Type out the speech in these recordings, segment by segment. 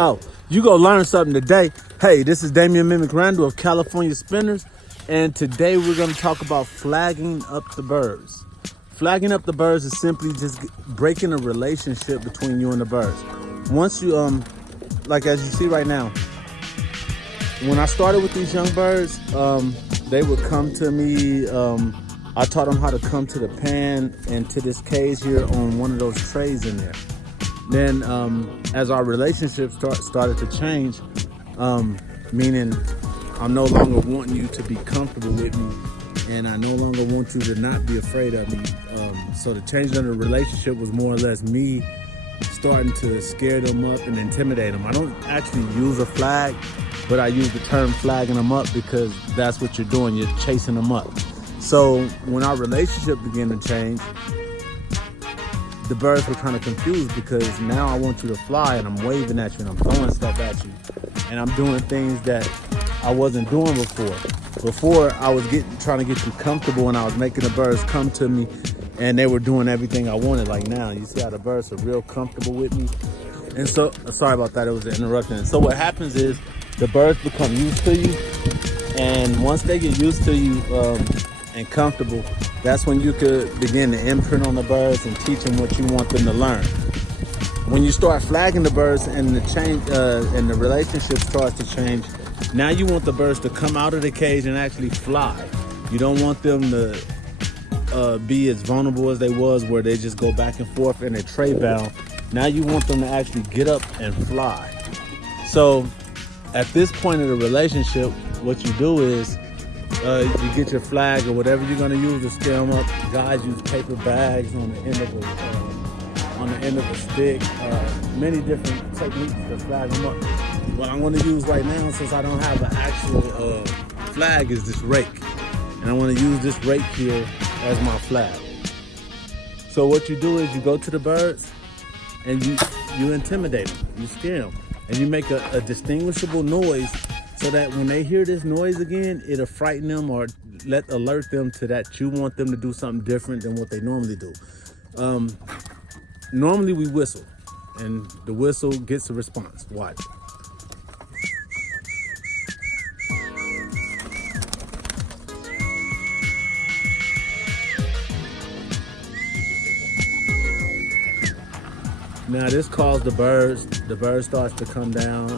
Oh, you go learn something today. Hey, this is Damian Mimic Randall of CaliSpinners, and today we're going to talk about flagging up the birds. Flagging up the birds is simply just breaking a relationship between you and the birds. Once you, like as you see right now, when I started with these young birds, they would come to me. I taught them how to come to the pan and to this cage here on one of those trays in there. Then as our relationship started to change, meaning I'm no longer wanting you to be comfortable with me, and I no longer want you to not be afraid of me. So the change in the relationship was more or less me starting to scare them up and intimidate them. I don't actually use a flag, but I use the term flagging them up because that's what you're doing. You're chasing them up. So when our relationship began to change, the birds were kind of confused because now I want you to fly and I'm waving at you and I'm throwing stuff at you and I'm doing things that I wasn't doing before. Before I was trying to get you comfortable and I was making the birds come to me and they were doing everything I wanted. Like now, you see how the birds are real comfortable with me. And so, sorry about that, it was an interruption. So what happens is the birds become used to you, and once they get used to you and comfortable, that's when you could begin to imprint on the birds and teach them what you want them to learn. When you start flagging the birds and the change and the relationship starts to change, now you want the birds to come out of the cage and actually fly. You don't want them to be as vulnerable as they was, where they just go back and forth and they're tray bound. Now you want them to actually get up and fly. So at this point of the relationship, what you do is you get your flag or whatever you're going to use to scare them up. Guys use paper bags on the end of a stick. Many different techniques to flag them up. What I'm going to use right now, since I don't have an actual flag, is this rake, and I want to use this rake here as my flag. So what you do is you go to the birds and you intimidate them, you scare them, and you make a distinguishable noise, so that when they hear this noise again, it'll frighten them or alert them to that you want them to do something different than what they normally do. Normally we whistle, and the whistle gets a response. Watch. Now this calls the bird starts to come down,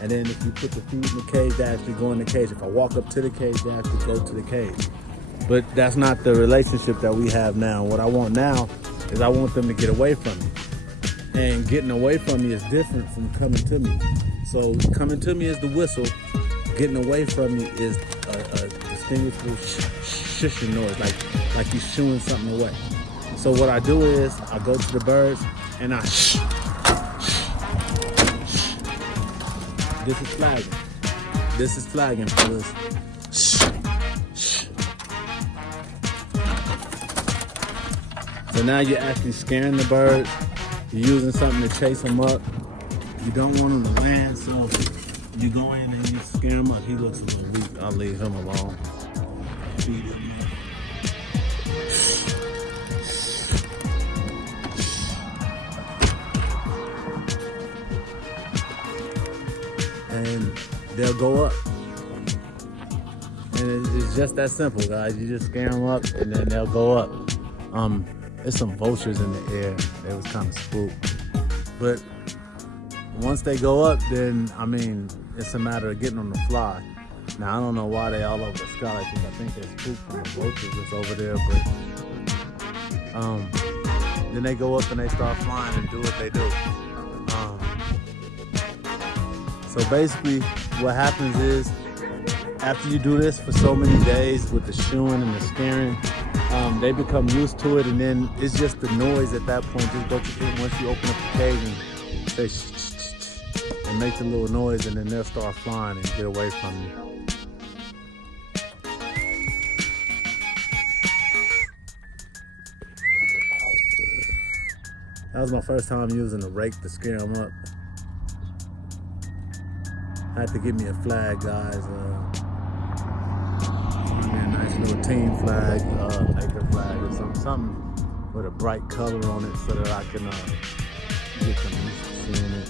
and then if you put the feet in the cage, they actually go in the cage. If I walk up to the cage, they actually go to the cage. But that's not the relationship that we have now. What I want now is I want them to get away from me. And getting away from me is different from coming to me. So coming to me is the whistle. Getting away from me is a distinguishable shushing noise, like you're shooing something away. So what I do is I go to the birds and I shh. This is flagging. This is flagging, fellas. Shh. Shh. So now you're actually scaring the birds. You're using something to chase them up. You don't want them to land, so you go in and you scare him up. He looks a little weak. I'll leave him alone. Feed him up. And they'll go up. And it's just that simple, guys. You just scare them up and then they'll go up. There's some vultures in the air. They was kind of spooked. But once they go up, then, I mean, it's a matter of getting them to fly. Now, I don't know why they all over the sky like this. I think they're spooked from the vultures that's over there, but then they go up and they start flying and do what they do. So basically, what happens is, after you do this for so many days with the shooing and the scaring, they become used to it, and then it's just the noise at that point. Just go to it once you open up the cage and say shh, shh, shh, shh, and make the little noise, and then they'll start flying and get away from you. That was my first time using a rake to scare them up. I had to get me a flag, guys. Find me a nice little team flag, acre flag, or something with a bright color on it, so that I can get them used to seeing it.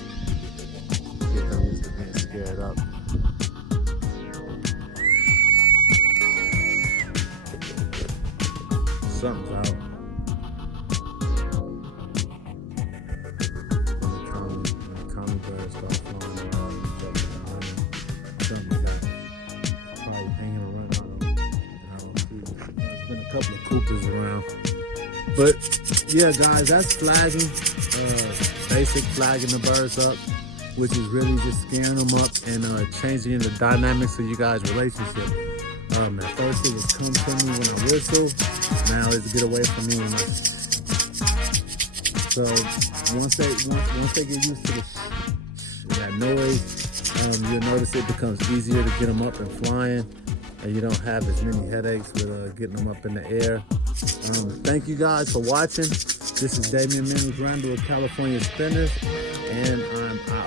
coop is around. But yeah, guys, that's flagging. Basic flagging the birds up, which is really just scaring them up and changing the dynamics of you guys' relationship. At first it was come to me when I whistle. Now it's get away from me when I. So once they get used to that noise, you'll notice it becomes easier to get them up and flying, and you don't have as many headaches with getting them up in the air. Thank you guys for watching. This is Damian Randall of California Spinners, and I'm out.